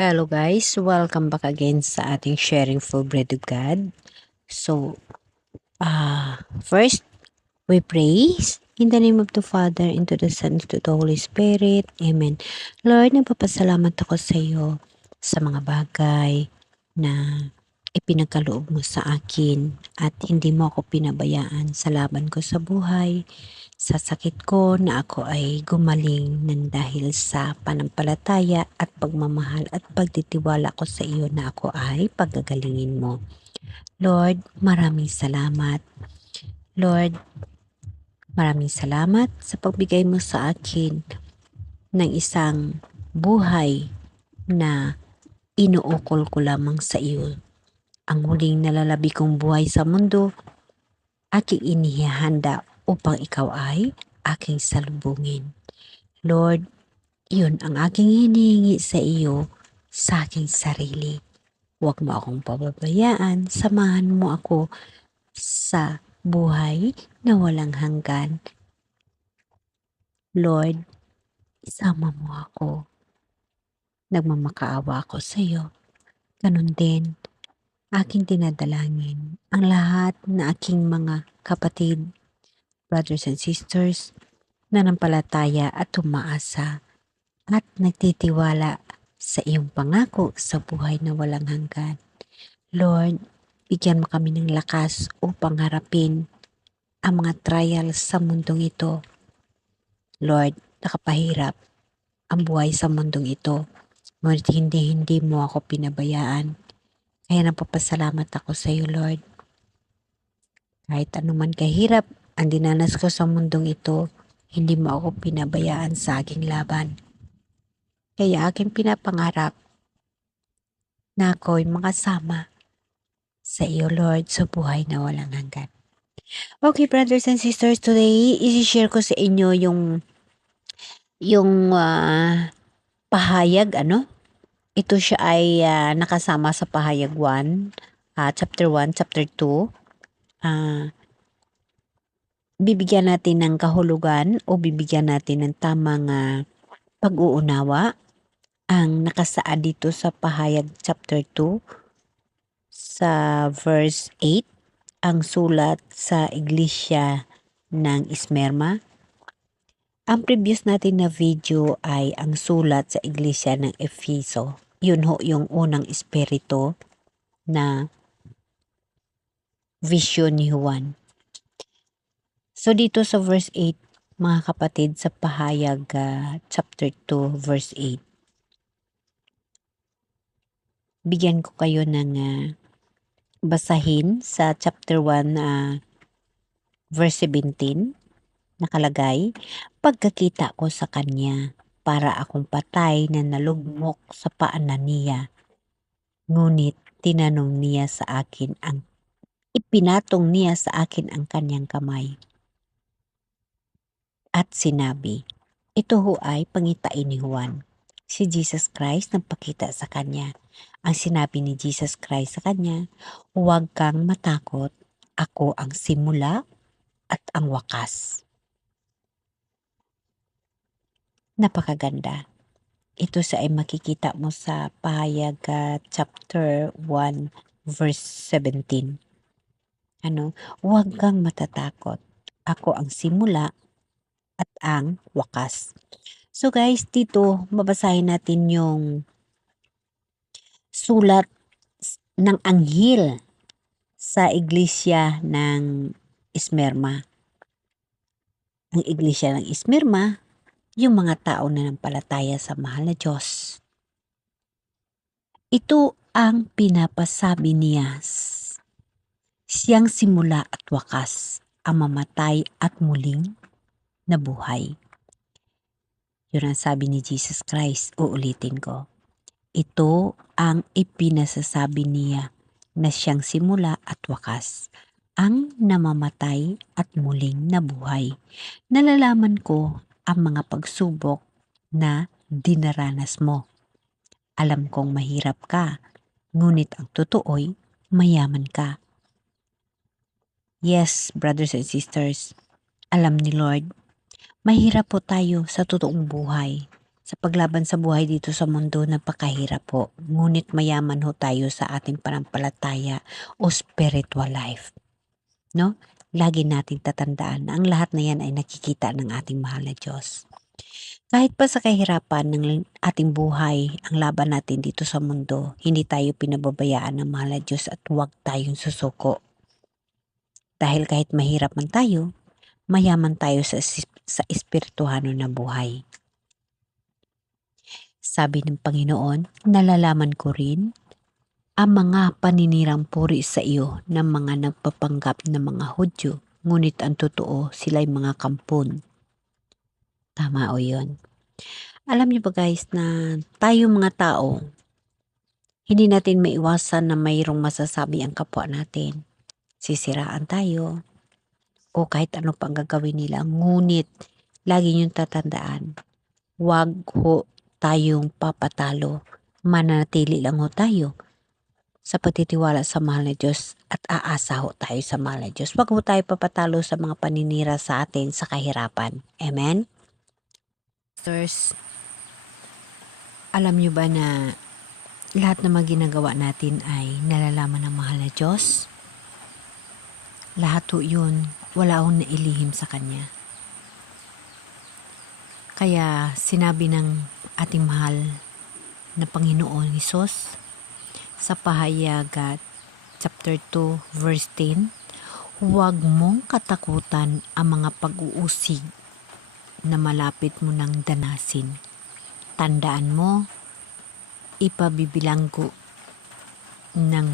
Hello guys, welcome back again sa ating sharing for bread of God. So, first we praise in the name of the Father, into the Son, into the Holy Spirit. Amen. Lord, nagpapasalamat ako sa iyo sa mga bagay na ipinagkaloob mo sa akin at hindi mo ako pinabayaan sa laban ko sa buhay, sa sakit ko na ako ay gumaling ng dahil sa panampalataya at pagmamahal at pagtitiwala ko sa iyo na ako ay pagagalingin mo. Lord, maraming salamat. Lord, maraming salamat sa pagbigay mo sa akin ng isang buhay na inuukol ko lamang sa iyo. Ang huling nalalabi kong buhay sa mundo, aking inihahanda upang ikaw ay aking salubungin. Lord, yun ang aking hinihingi sa iyo sa aking sarili. Huwag mo akong pababayaan, samahan mo ako sa buhay na walang hanggan. Lord, isama mo ako. Nagmamakaawa ako sa iyo. Ganon din, aking dinadalangin ang lahat na aking mga kapatid, brothers and sisters, nanampalataya at umaasa at nagtitiwala sa iyong pangako sa buhay na walang hanggan. Lord, bigyan mo kami ng lakas upang harapin ang mga trials sa mundong ito. Lord, nakapahirap ang buhay sa mundong ito. Ngunit hindi mo ako pinabayaan. Kaya napapasalamat ako sa iyo, Lord. Kahit anuman kahirap ang dinanas ko sa mundong ito, hindi mo ako pinabayaan sa aking laban. Kaya aking pinapangarap na ako'y makasama sa iyo, Lord, sa buhay na walang hanggan. Okay, brothers and sisters, today isi-share ko sa inyo yung pahayag, Ito siya ay nakasama sa pahayag 1, chapter 1, chapter 2. Bibigyan natin ng kahulugan o bibigyan natin ng tamang pag-uunawa ang nakasaad dito sa pahayag chapter 2 sa verse 8, ang sulat sa iglesia ng Esmerma. Ang previous natin na video ay ang sulat sa iglesia ng Efeso. Yun ho yung unang espiritu na vision ni Juan. So dito sa verse 8, mga kapatid, sa pahayag chapter 2 verse 8, bigyan ko kayo ng basahin sa chapter 1 verse 17, nakalagay, pagkakita ko sa kanya, para akong patay na nalugmok sa paanan niya. Ngunit ipinatong niya sa akin ang kanyang kamay. At sinabi, ito ho ay pangitain ni Juan. Si Jesus Christ nagpakita sa kanya. Ang sinabi ni Jesus Christ sa kanya, huwag kang matakot, ako ang simula at ang wakas. Napakaganda. Ito sa ay makikita mo sa pahayag chapter 1 verse 17. Huwag kang matatakot, ako ang simula at ang wakas. So guys, dito mabasahin natin yung sulat ng anghel sa iglesia ng Esmerma. Ang iglesia ng Esmerma, yung mga tao na nampalataya sa mahal na Diyos. Ito ang pinapasabi niya. Siyang simula at wakas, ang mamatay at muling nabuhay. Yun ang sabi ni Jesus Christ, uulitin ko. Ito ang ipinasasabi niya na siyang simula at wakas, ang namamatay at muling nabuhay. Nalalaman ko ang mga pagsubok na dinaranas mo. Alam kong mahirap ka, ngunit ang totoo'y mayaman ka. Yes, brothers and sisters, alam ni Lord, mahirap po tayo sa totoong buhay Sa paglaban sa buhay dito sa mundo, napakahirap po. Ngunit mayaman ho tayo sa ating panampalataya o spiritual life. No? Lagi natin tatandaan na ang lahat na yan ay nakikita ng ating mahal na Diyos. Kahit pa sa kahirapan ng ating buhay, ang laban natin dito sa mundo, hindi tayo pinababayaan ng mahal na Diyos at huwag tayong susuko. Dahil kahit mahirap man tayo, mayaman tayo sa espirituhano na buhay. Sabi ng Panginoon, nalalaman ko rin ang mga paninirang puri sa iyo ng mga nagpapanggap na mga Hudyo, ngunit ang totoo sila'y mga kampon. Tama o yun? Alam niyo ba guys na tayo mga tao, hindi natin maiwasan na mayroong masasabi ang kapwa natin. Sisiraan tayo o kahit ano pang gagawin nila. Ngunit lagi niyong tatandaan, huwag ho tayong papatalo. Mananatili lang ho tayo sa pagtitiwala sa mahal na Diyos at aasa ho tayo sa mahal na Diyos. Huwag ho tayo papatalo sa mga paninira sa atin sa kahirapan. Amen? Sisters, alam niyo ba na lahat na mga ginagawa natin ay nalalaman ng mahal na Diyos? Lahat ho yun, wala akong nailihim sa Kanya. Kaya sinabi ng ating mahal na Panginoon Hesus sa Pahayagat chapter 2 verse 10, huwag mong katakutan ang mga pag-uusig na malapit mo nang danasin. Tandaan mo, ipabibilang ko ng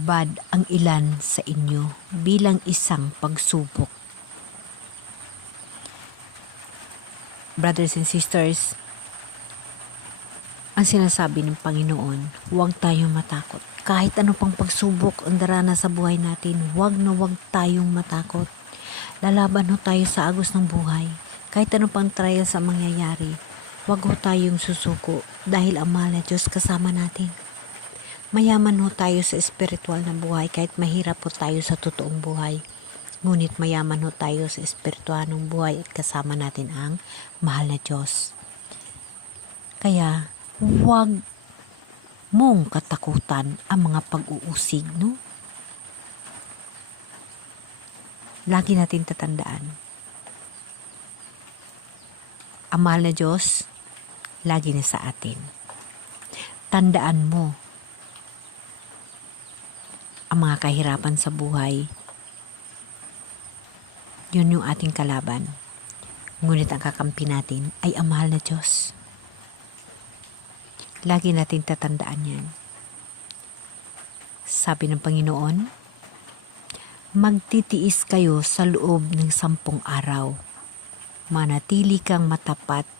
bad ang ilan sa inyo bilang isang pagsubok. Brothers and sisters, ang sinasabi ng Panginoon, huwag tayong matakot. Kahit ano pang pagsubok ang daranas sa buhay natin, huwag na huwag tayong matakot. Lalaban ho tayo sa agos ng buhay. Kahit ano pang trial sa mangyayari, huwag ho tayong susuko dahil ang mahal na Diyos kasama natin. Mayaman ho tayo sa espiritual na buhay kahit mahirap ho tayo sa totoong buhay. Ngunit mayaman ho tayo sa espiritualong buhay at kasama natin ang mahal na Diyos. Kaya huwag mong katakutan ang mga pag-uusig, no? Lagi natin tatandaan. Ang mahal na Diyos, lagi na sa atin. Tandaan mo, ang mga kahirapan sa buhay, yun yung ating kalaban. Ngunit ang kakampi natin ay ang mahal na Diyos. Lagi natin tatandaan yan. Sabi ng Panginoon, magtitiis kayo sa loob ng 10 araw. Manatili kang matapat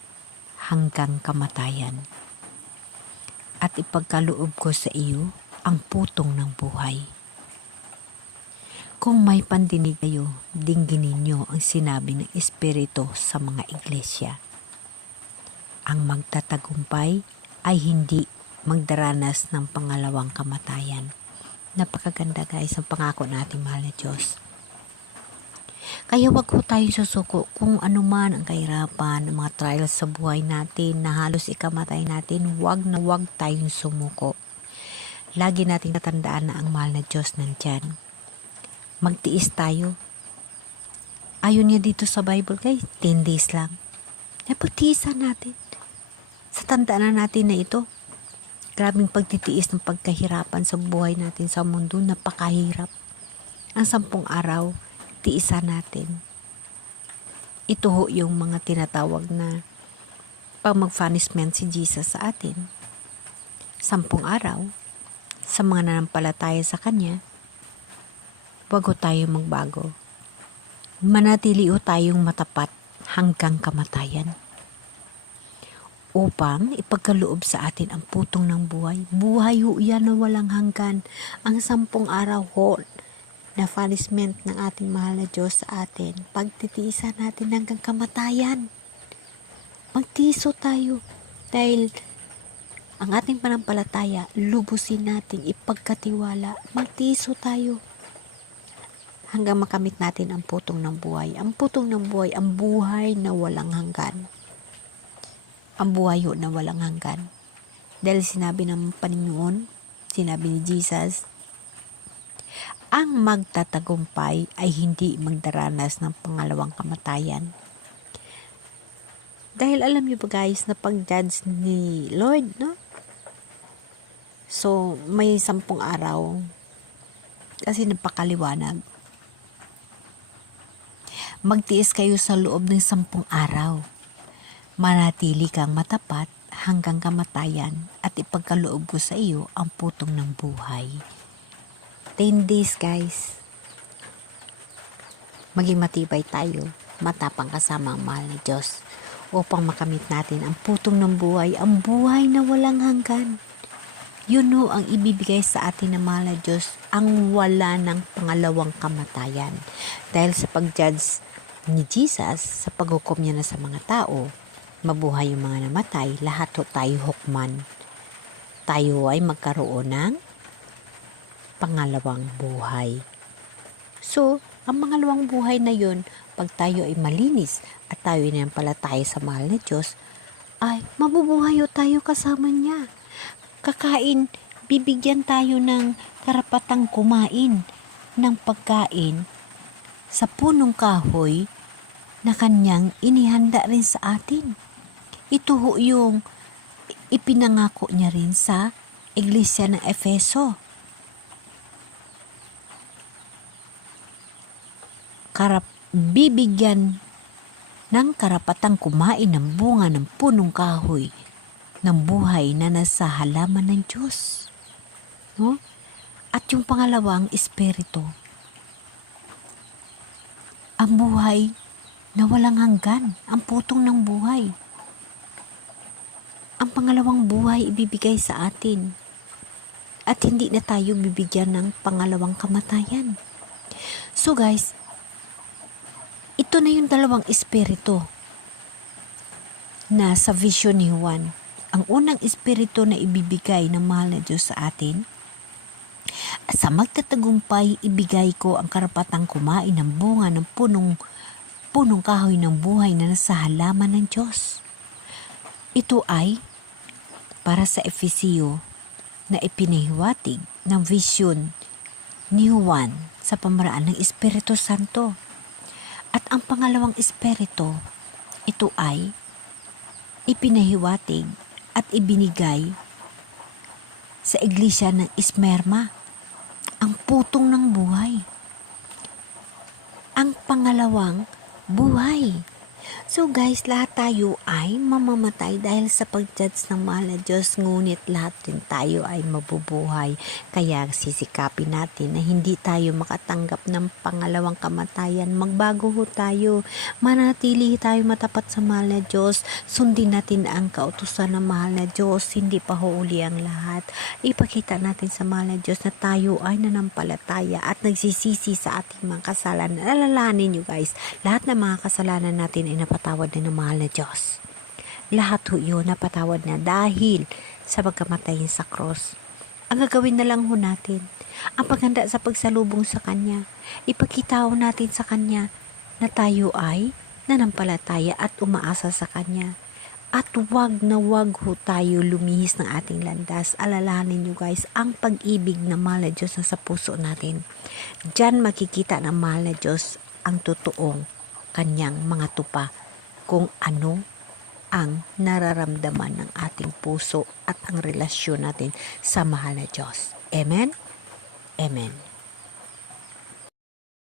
hanggang kamatayan. At ipagkaloob ko sa iyo ang putong ng buhay. Kung may pandinig kayo, dinggin ninyo ang sinabi ng Espiritu sa mga iglesia. Ang magtatagumpay ay hindi magdaranas ng pangalawang kamatayan. Napakaganda guys ang pangako natin mahal na Diyos. Kaya wag ho tayong susuko kung ano man ang kahirapan, ang mga trials sa buhay natin na halos ikamatay natin, wag na wag tayong sumuko. Lagi nating tatandaan na ang mahal na Diyos nandyan. Magtiis tayo. Ayon niya dito sa Bible guys, 10 days lang. Napagtiisan natin. Sa tandaan na natin na ito, grabing pagtitiis ng pagkahirapan sa buhay natin sa mundo, napakahirap. Ang 10 araw, tiisan natin. Ito ho yung mga tinatawag na pag mag-punishment si Jesus sa atin. 10 araw, sa mga nanampalataya sa Kanya, wag ho tayo magbago. Manatili ho tayong matapat hanggang kamatayan. Upang ipagkaloob sa atin ang putong ng buhay. Buhay ho yan na walang hanggan. Ang 10 araw ho na punishment ng ating mahal na Diyos sa atin. Pagtitiisan natin hanggang kamatayan. Magtiiso tayo. Dahil ang ating panampalataya, lubusin natin ipagkatiwala. Magtiiso tayo. hanggang makamit natin ang putong ng buhay. Ang putong ng buhay, ang buhay na walang hanggan. Ang buhay na walang hanggan. Dahil sinabi ng Panginoon, sinabi ni Jesus, ang magtatagumpay ay hindi magdaranas ng pangalawang kamatayan. Dahil alam niyo ba guys, na pag-judge ni Lord, no? So, may 10 araw. Kasi napakaliwanag. Magtiis kayo sa loob ng 10 araw. Manatili kang matapat hanggang kamatayan at ipagkaloob ko sa iyo ang putong ng buhay. 10 days guys. Maging matibay tayo, matapang kasama ang mahal na Diyos upang makamit natin ang putong ng buhay, ang buhay na walang hanggan. Yun ho ang ibibigay sa atin ng mahal na Diyos, ang wala ng pangalawang kamatayan. Dahil sa pag-judge ni Jesus, sa paghukom niya na sa mga tao, mabuhay yung mga namatay, lahat ho tayo hukman. Tayo ay magkaroon ng pangalawang buhay. So, ang pangalawang buhay na yun, pag tayo ay malinis at tayo ay nanampalataya sa mahal na Diyos, ay mabubuhay ho tayo kasama niya. Kakain, bibigyan tayo ng karapatang kumain ng pagkain sa punong kahoy na kanyang inihanda rin sa atin. Ito ho yung ipinangako niya rin sa Iglesia ng Efeso. Bibigyan ng karapatang kumain ng bunga ng punong kahoy ng buhay na nasa halaman ng Diyos. No? At yung pangalawang, espiritu. Ang buhay na walang hanggan, ang putong ng buhay. Ang pangalawang buhay ibibigay sa atin. At hindi na tayo bibigyan ng pangalawang kamatayan. So guys, ito na yung dalawang espiritu na sa vision ni Juan. Ang unang espiritu na ibibigay ng mahal na Diyos sa atin, sa magtatagumpay, ibigay ko ang karapatang kumain ng bunga ng punong kahoy ng buhay na nasa halaman ng Diyos. Ito ay para sa Efesyo na ipinahiwatig ng vision ni Juan sa pamaraan ng Espiritu Santo. At ang pangalawang espiritu, ito ay ipinahiwatig at ibinigay sa iglesia ng Esmerma, ang putong ng buhay. Ang pangalawang buhay. So guys, lahat tayo ay mamamatay dahil sa pag-judge ng mahal na Diyos, ngunit lahat din tayo ay mabubuhay. Kaya sisikapin natin na hindi tayo makatanggap ng pangalawang kamatayan. Magbago ho tayo, manatili tayo matapat sa mahal na Diyos, sundin natin ang kautusan ng mahal na Diyos, hindi pa huli ang lahat. Ipakita natin sa mahal na Diyos na tayo ay nanampalataya at nagsisisi sa ating mga kasalanan. Alalahanin nyo guys, lahat ng mga kasalanan natin ay napatawad na ng mahal na Diyos. Lahat ho yun napatawad na dahil sa pagkamatay sa cross. Ang gagawin na lang ho natin, ang paghanda sa pagsalubong sa Kanya. Ipakita ho natin sa Kanya na tayo ay nanampalataya at umaasa sa Kanya. At wag na wag ho tayo lumihis ng ating landas. Alalahanin nyo guys, ang pag-ibig ng mahal na Diyos na sa puso natin. Diyan makikita ng mahal na Diyos ang totoong Kanyang mga tupa, kung ano ang nararamdaman ng ating puso at ang relasyon natin sa mahal na Diyos. Amen? Amen.